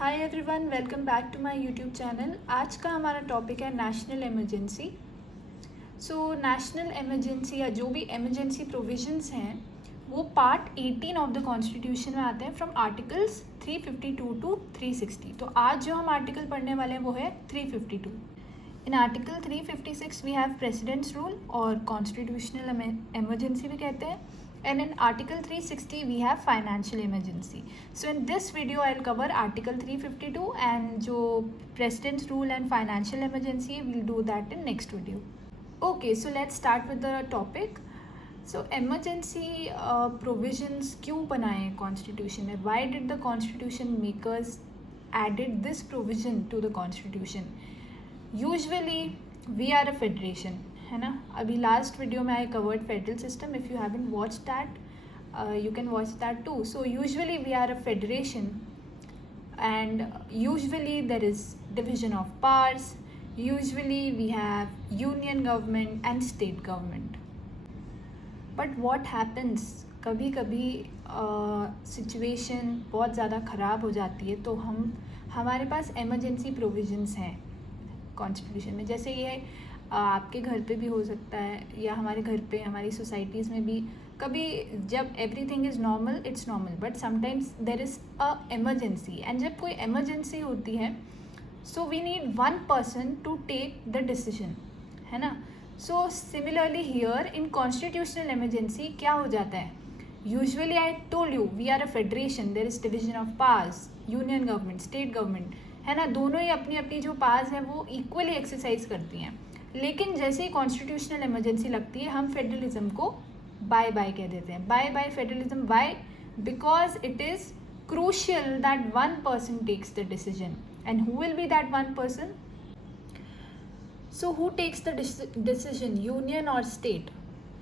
Hi everyone, welcome back to my YouTube channel. आज का हमारा टॉपिक है national emergency. So national emergency या जो भी इमरजेंसी प्रोविजंस हैं वो पार्ट 18 ऑफ द कॉन्स्टिट्यूशन में आते हैं फ्रॉम आर्टिकल्स 352 टू 360। तो आज जो हम आर्टिकल पढ़ने वाले हैं वो है 352। In article 356 we have president's rule और कॉन्स्टिट्यूशनल इमरजेंसी भी कहते हैं, and in article 360 we have financial emergency. So in this video I'll cover article 352 and जो president's rule and financial emergency we'll do that in next video. Okay, so let's start with the topic. So emergency provisions क्यों बनाए constitution में? Why did the constitution makers added this provision to the constitution? Usually we are a federation, है ना. अभी last video में I covered federal system. If you haven't watch that you can watch that too. So usually we are a federation and usually there is division of powers. Usually we have union government and state government. But what happens, कभी कभी situation बहुत ज़्यादा ख़राब हो जाती है तो हमारे पास एमरजेंसी प्रोविजंस हैं कॉन्स्टिट्यूशन में. जैसे ये आपके घर पे भी हो सकता है या हमारे घर पे, हमारी सोसाइटीज़ में भी कभी, जब everything is normal it's normal but sometimes there is a emergency. And जब कोई एमरजेंसी होती है so we need one person to take the decision, है ना. So similarly here in constitutional emergency क्या हो जाता है? Usually I told you we are a federation, there is division of powers, union government, state government, है ना. दोनों ही अपनी अपनी जो पावर्स हैं वो इक्वली एक्सरसाइज करती हैं. लेकिन जैसे ही कॉन्स्टिट्यूशनल इमरजेंसी लगती है हम फेडरलिज्म को बाय बाय कह देते हैं. Bye bye federalism. Why? Because it is crucial that one person takes the decision. And who will be that one person? So who takes the decision, union और state?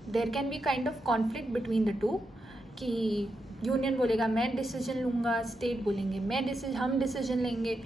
There can be kind of conflict between the two कि union बोलेगा मैं decision लूँगा, state बोलेंगे हम decision लेंगे.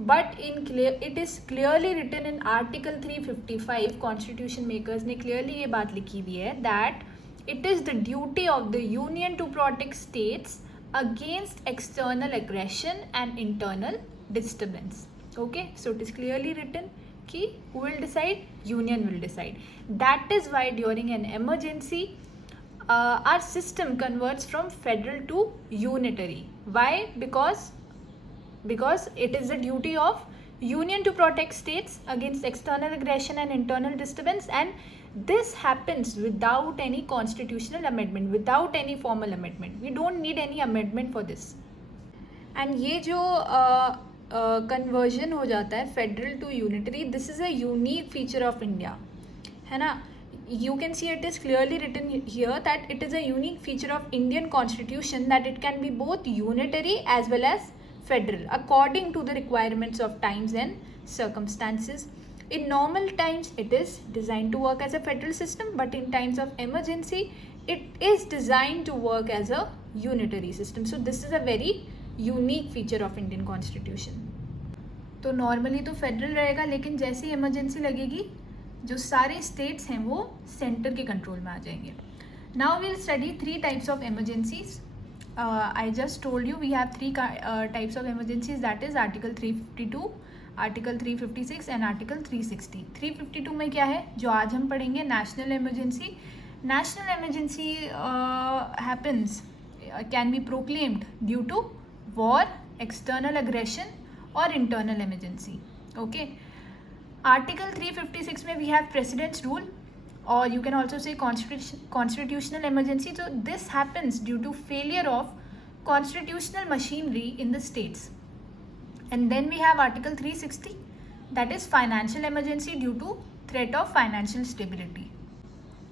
But it is clearly written in article 355. Constitution makers ने clearly ये बात लिखी हुई है that it is the duty of the union to protect states against external aggression and internal disturbance. Okay, so it is clearly written कि who will decide? Union will decide. That is why during an emergency our system converts from federal to unitary. Why? Because it is the duty of union to protect states against external aggression and internal disturbance, and this happens without any constitutional amendment, without any formal amendment. We don't need any amendment for this. And ये जो conversion हो जाता है federal to unitary, this is a unique feature of India, है ना. You can see it is clearly written here that it is a unique feature of Indian constitution that it can be both unitary as well as federal according to the requirements of times and circumstances. In normal times it is designed to work as a federal system, but in times of emergency it is designed to work as a unitary system. So this is a very unique feature of Indian constitution. तो normally तो federal रहेगा, लेकिन जैसे ही emergency लगेगी जो सारे states हैं वो सेंटर के कंट्रोल में आ जाएंगे. Now we'll study 3 types of emergencies. I just told you we have 3 types of emergencies, that is article 352, article 356 and article 360. 352 में क्या है जो आज हम पढ़ेंगे? National emergency. National emergency happens can be proclaimed due to war, external aggression और internal emergency. Okay, article 356 में we have president's rule और you can also say constitutional emergency. तो this happens due to failure of constitutional machinery in the states. And then we have article 360 that is financial emergency due to threat of financial stability.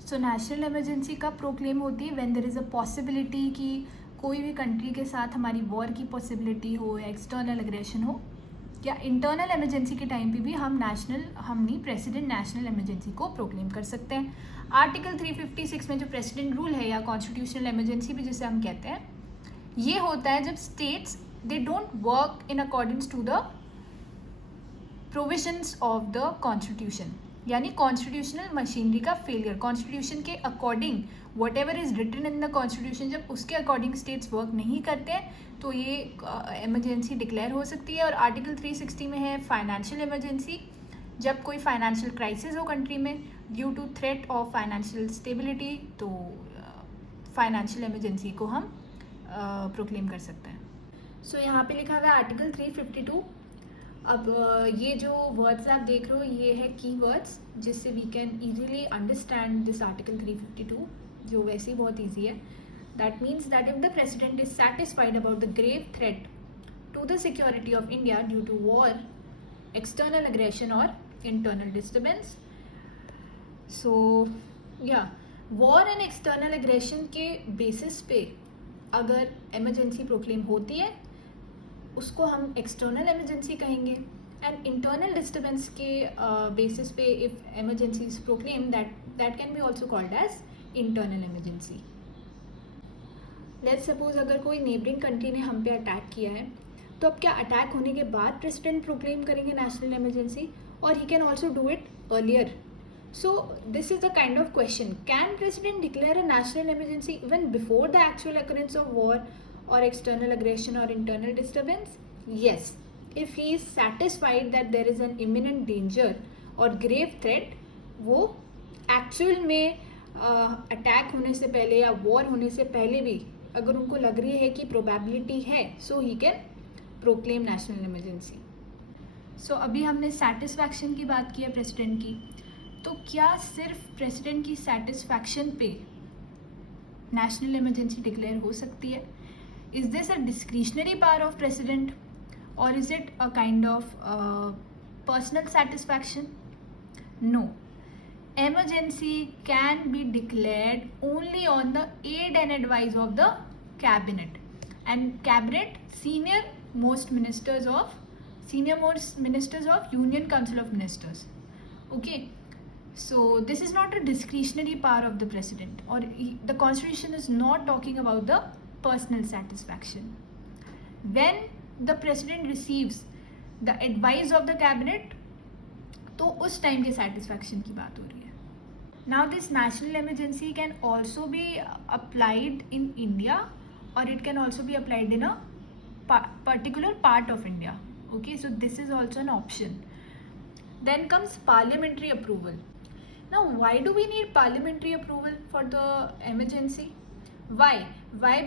So national emergency कब proclaim होती है? When there is a possibility कि कोई भी country के साथ हमारी war की पॉसिबिलिटी हो या एक्सटर्नल एग्रेशन हो, या इंटरनल इमरजेंसी के टाइम पे भी हम प्रेसिडेंट नेशनल इमरजेंसी को प्रोक्लेम कर सकते हैं. आर्टिकल 356 में जो प्रेसिडेंट रूल है या कॉन्स्टिट्यूशनल इमरजेंसी भी जिसे हम कहते हैं, ये होता है जब states they don't work in accordings to the provisions of the constitution. यानी कॉन्स्टिट्यूशनल मशीनरी का फेलियर। कॉन्स्टिट्यूशन के according whatever is written in the constitution, जब उसके अकॉर्डिंग स्टेट्स वर्क नहीं करते हैं तो ये इमरजेंसी डिक्लेयर हो सकती है। और आर्टिकल 360 में है फाइनेंशियल इमरजेंसी, जब कोई फाइनेंशियल क्राइसिस हो कंट्री में due to threat of financial stability, तो फाइनेंशियल इमरजेंसी को हम प्रोक्लेम कर सकते हैं। सो यहाँ पे लिखा हुआ है आर्टिकल 352। अब ये जो वर्ड्स आप देख रहे हो ये है की वर्ड्स, जिससे we can easily understand this article 352, जो वैसे ही बहुत ईजी है। That means that if the president is satisfied about the grave threat to the security of India due to war, external aggression और internal disturbance. So या war and external aggression के basis पे अगर emergency proclaim होती है उसको हम external emergency कहेंगे, एंड इंटरनल डिस्टर्बेंस के बेसिस पे if emergency is proclaim that can be also called as internal emergency. Let's suppose अगर कोई नेबरिंग कंट्री ने हम पे अटैक किया है, तो अब क्या अटैक होने के बाद प्रेसिडेंट प्रोक्लेम करेंगे नेशनल इमरजेंसी, और he can also do it earlier. So this is the kind of question, can president declare a national emergency even before the actual occurrence of war or external aggression or internal disturbance? Yes, if he is satisfied that there is an imminent danger or grave threat, वो actual में attack होने से पहले या war होने से पहले भी अगर उनको लग रही है कि प्रोबेबिलिटी है, so he can proclaim national emergency. So अभी हमने सेटिस्फैक्शन की बात की है प्रेसिडेंट की, तो क्या सिर्फ प्रेसिडेंट की सेटिस्फैक्शन पे नेशनल इमरजेंसी डिक्लेयर हो सकती है? Is this a discretionary power of president और is it a kind of personal satisfaction? No, emergency can be declared only on the aid and advice of the cabinet, and cabinet senior most ministers of Union Council of Ministers. Okay, so this is not a discretionary power of the president, or the constitution is not talking about the personal satisfaction. When the president receives the advice of the cabinet, तो उस time के satisfaction की बात हो रही है। Now this national emergency can also be applied in India, और it can also be applied in a particular part of India. Okay, so this is also an option. Then comes parliamentary approval. Now, why do we need parliamentary approval for the emergency? Why?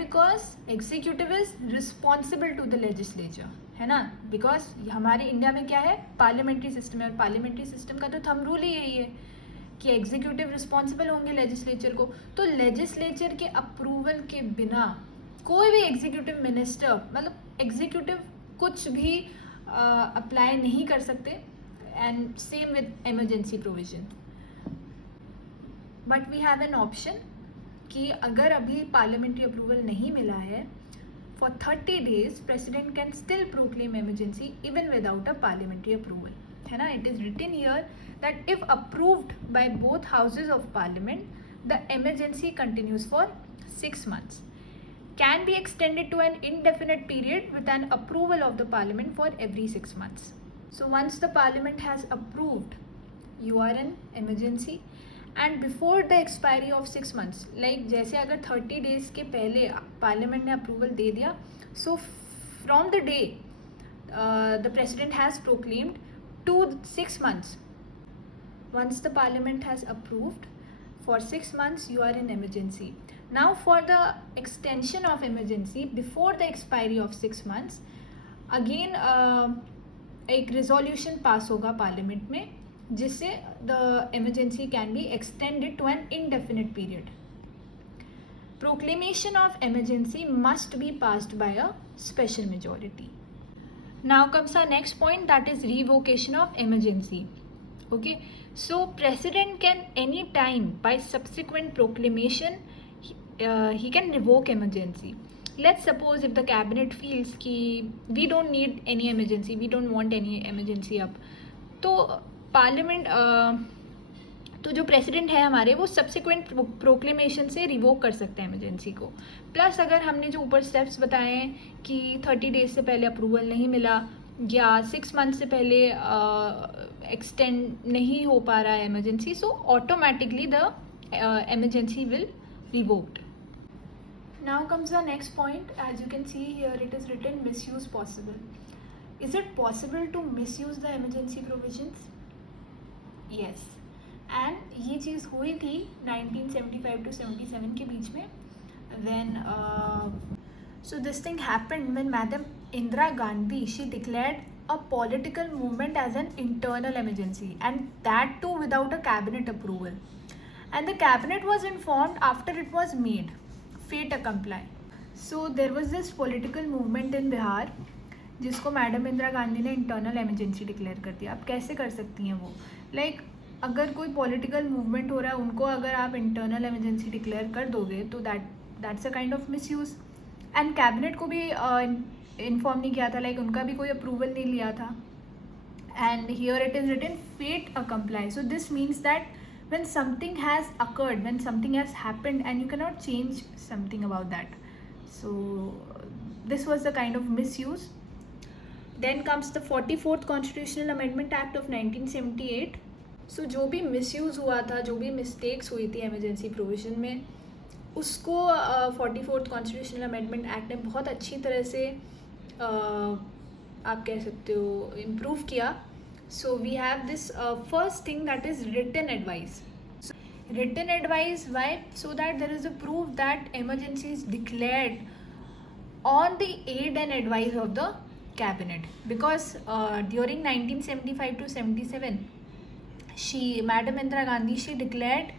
Because executive is responsible to the legislature, है ना? Because हमारे India में क्या है, parliamentary system है, और parliamentary system का तो थंब रूल ही यही है कि एग्जीक्यूटिव रिस्पॉन्सिबल होंगे लेजिस्लेचर को. तो लेजिस्लेचर के अप्रूवल के बिना कोई भी एग्जीक्यूटिव मिनिस्टर, मतलब एग्जीक्यूटिव कुछ भी अप्लाई नहीं कर सकते. And same with emergency provision. But we have an option कि अगर अभी पार्लियामेंट्री अप्रूवल नहीं मिला है, for 30 days president can still proclaim emergency even without a parliamentary approval, है ना? It is written here that if approved by both houses of parliament, the emergency continues for 6 months, can be extended to an indefinite period with an approval of the parliament for every 6 months. So once the parliament has approved, you are in emergency. And before the expiry of 6 months, like जैसे अगर 30 days के पहले parliament ने approval दे दिया, so from the day the president has proclaimed to 6 months. Once the parliament has approved, for 6 months you are in emergency. Now for the extension of emergency before the expiry of 6 months, again एक resolution पास होगा parliament में, जिससे the emergency can be extended to an indefinite period. Proclamation of emergency must be passed by a special majority. Now comes our next point, that is revocation of emergency. Okay, so president can any time by subsequent proclamation he can revoke emergency. Let's suppose if the cabinet feels कि we don't need any emergency, we don't want any emergency अब, तो parliament तो जो president है हमारे, वो subsequent proclamation से revoke कर सकते हैं इमरजेंसी को. प्लस अगर हमने जो ऊपर स्टेप्स बताए हैं कि 30 days से पहले अप्रूवल नहीं मिला या 6 मंथ से पहले एक्सटेंड नहीं हो पा रहा है emergency, so automatically the emergency will revoked. Now comes the next point. As you can see here, it is written misuse possible. Is it possible to misuse the emergency provisions? Yes. And ये चीज़ हुई थी 1975 to 77 के बीच में, when so this thing happened when Madam Indira Gandhi, she declared a political movement as an internal emergency, and that too without a cabinet approval, and the cabinet was informed after it was made. Fait accompli. So there was this political movement in Bihar जिसको madam Indira Gandhi ने internal emergency declare कर दिया. अब कैसे कर सकती हैं वो, लाइक अगर कोई पॉलिटिकल मूवमेंट हो रहा है उनको अगर आप इंटरनल एमरजेंसी डिक्लेयर कर दोगे तो that's a kind of misuse. And cabinet को भी इन्फॉर्म नहीं किया था, लाइक उनका भी कोई अप्रूवल नहीं लिया था. And here it is written fait accompli. So this means that when something has occurred, when something has happened, and you cannot change something about that. So this was the kind of misuse. Then comes the 44th Constitutional Amendment Act of 1978. So जो भी misuse हुआ था, जो भी mistakes हुई थी emergency provision में, उसको 44th Constitutional Amendment Act ने बहुत अच्छी तरह से आप कह सकते हो improve किया. So we have this first thing, that is written advice. So, written advice, why? So that there is a proof that emergency is declared on the aid and advice of the cabinet. Because during 1975 to 77, Madam Indira Gandhi, she declared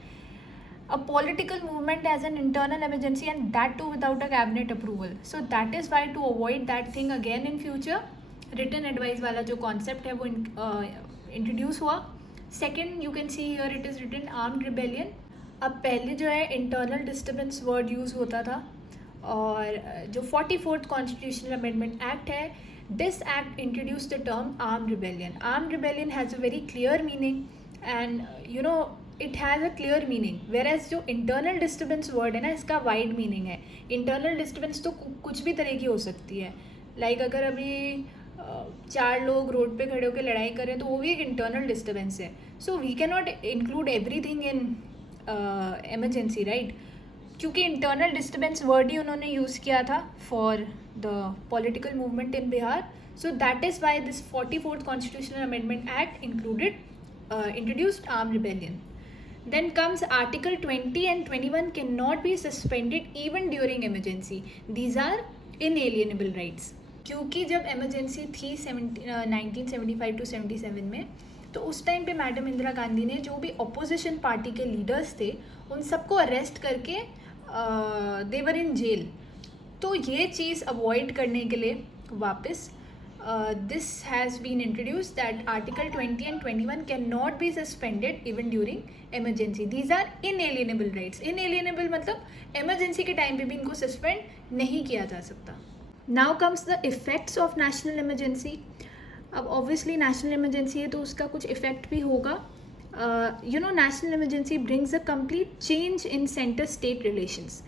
a political movement as an internal emergency, and that too without a cabinet approval. So that is why, to avoid that thing again in future, written advice वाला जो concept है वो introduce हुआ. Second, you can see here it is written armed rebellion. अब पहले जो है internal disturbance word use होता था, और जो 44th कॉन्स्टिट्यूशनल अमेंडमेंट एक्ट है, this act introduce the term armed rebellion. Armed rebellion has a very clear meaning, and you know it has a clear meaning, whereas जो internal disturbance word है ना, इसका wide meaning है. Internal disturbance तो कुछ भी तरह की हो सकती है. लाइक अगर अभी 4 लोग रोड पे खड़े होकर लड़ाई करें तो वो भी एक इंटरनल डिस्टर्बेंस है. So we can not include everything in emergency, right? क्योंकि इंटरनल डिस्टर्बेंस वर्ड ही उन्होंने यूज़ किया था for the political movement in Bihar. So that is why this 44th constitutional amendment act introduced armed rebellion. Then comes Article 20 and 21 cannot be suspended even during emergency. These are inalienable rights. क्योंकि जब emergency थी 1975 to 77 में, तो उस time पे madam Indira Gandhi ने जो भी अपोजिशन पार्टी के लीडर्स थे उन सबको अरेस्ट करके दे वर इन जेल. तो ये चीज़ अवॉइड करने के लिए वापस this has been introduced that Article 20 and 21 cannot be suspended even during emergency. These are inalienable rights. Inalienable मतलब emergency के टाइम पे भी इनको suspend नहीं किया जा सकता. Now comes the effects of national emergency. अब obviously national emergency है तो उसका कुछ effect भी होगा. You know, national emergency brings a complete change in center-state relations.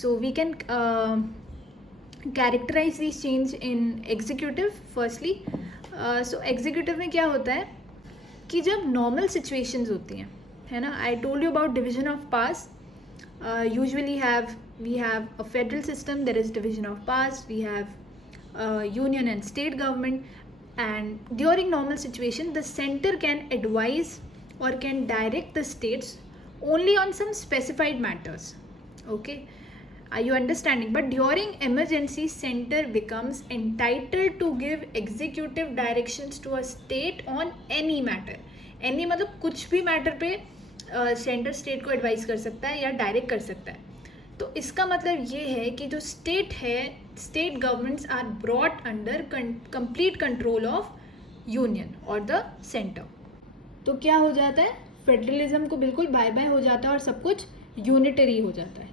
So we can characterise this change in executive. Firstly, so executive में क्या होता है कि जब नॉर्मल सिचुएशंस होती हैं, है ना, I told you about division of powers. Usually we have a federal system, there is division of powers, we have union and state government, and during normal situation the centre can advise or can direct the states only on some specified matters. Okay, are you understanding? But during emergency, center becomes entitled to give executive directions to a state on any matter. Any मतलब कुछ भी matter पे centre state को advice कर सकता है या direct कर सकता है. तो इसका मतलब ये है कि जो स्टेट है, state governments are brought under complete control of union और द सेंटर. तो क्या हो जाता है, फेडरलिज्म को बिल्कुल बाय बाय हो जाता है और सब कुछ यूनिटरी हो जाता है.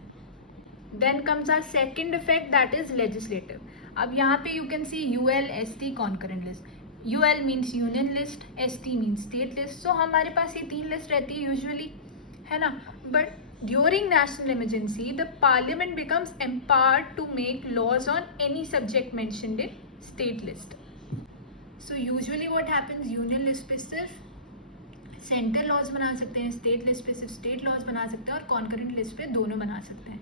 Then comes our second effect, that is legislative. अब यहाँ पे you can see UL ST concurrent list. UL means union list, ST means state list. So हमारे पास ये 3 लिस्ट रहती है यूजुअली, है ना. But during national emergency the parliament becomes empowered to make laws on any subject mentioned in state list. So usually what happens, union list पे सिर्फ central laws बना सकते हैं, स्टेट लिस्ट पे सिर्फ स्टेट लॉज बना सकते हैं और कॉन्करेंट लिस्ट पे दोनों बना सकते हैं.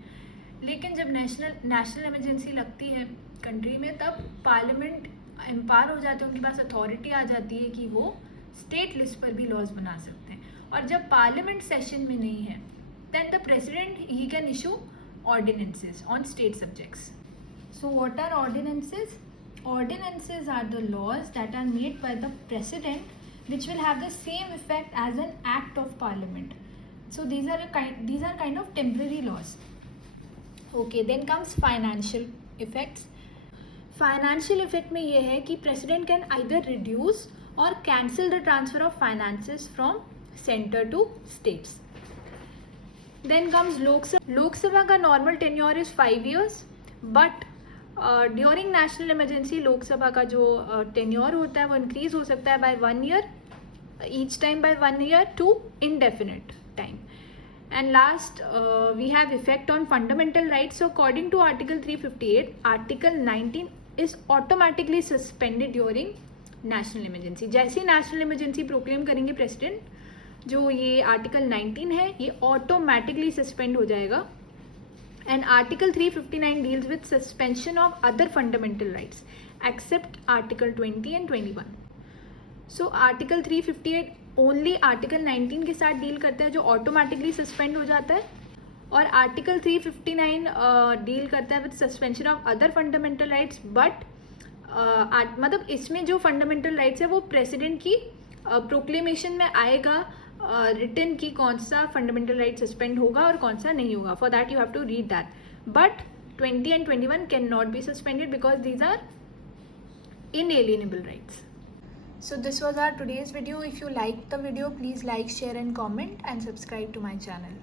लेकिन जब नेशनल इमरजेंसी लगती है कंट्री में, तब पार्लियामेंट एम्पावर हो जाते हैं, उनके पास अथॉरिटी आ जाती है कि वो स्टेट लिस्ट पर भी लॉज बना सकते हैं. और जब पार्लियामेंट सेशन में नहीं है, देन द प्रेसिडेंट ही can issue ordinances on state subjects. So what are ordinances? Ordinances are the laws that are made by the president which will have the same effect as an act of parliament. So these are kind of temporary laws. Okay, then comes financial effects. Financial effect में ये है कि president can either reduce or cancel the transfer of finances from center to states. Then comes Lok Sabha का normal tenure is 5 years, but during national emergency Lok Sabha का जो tenure होता है वो increase हो सकता है by 1 year, each time by 1 year to indefinite time. And last we have effect on fundamental rights. So according to Article 358, Article 19 is automatically suspended during national emergency. जैसे national emergency proclaim करेंगे president, जो ये article 19 है ये automatically suspend हो जाएगा. And article 359 deals with suspension of other fundamental rights except article 20 and 21. So article 358 only article 19 के साथ डील करता है जो ऑटोमेटिकली सस्पेंड हो जाता है, और आर्टिकल 359 डील करता है with suspension of other fundamental rights. But मतलब इसमें जो फंडामेंटल राइट्स है वो प्रेसिडेंट की प्रोक्लेमेशन में आएगा रिटन की कौन सा फंडामेंटल राइट सस्पेंड होगा और कौन सा नहीं होगा. For that you have to read that. But 20 and 21 can not be suspended because these are inalienable rights. So this was our today's video. If you liked the video, please like, share and comment and subscribe to my channel.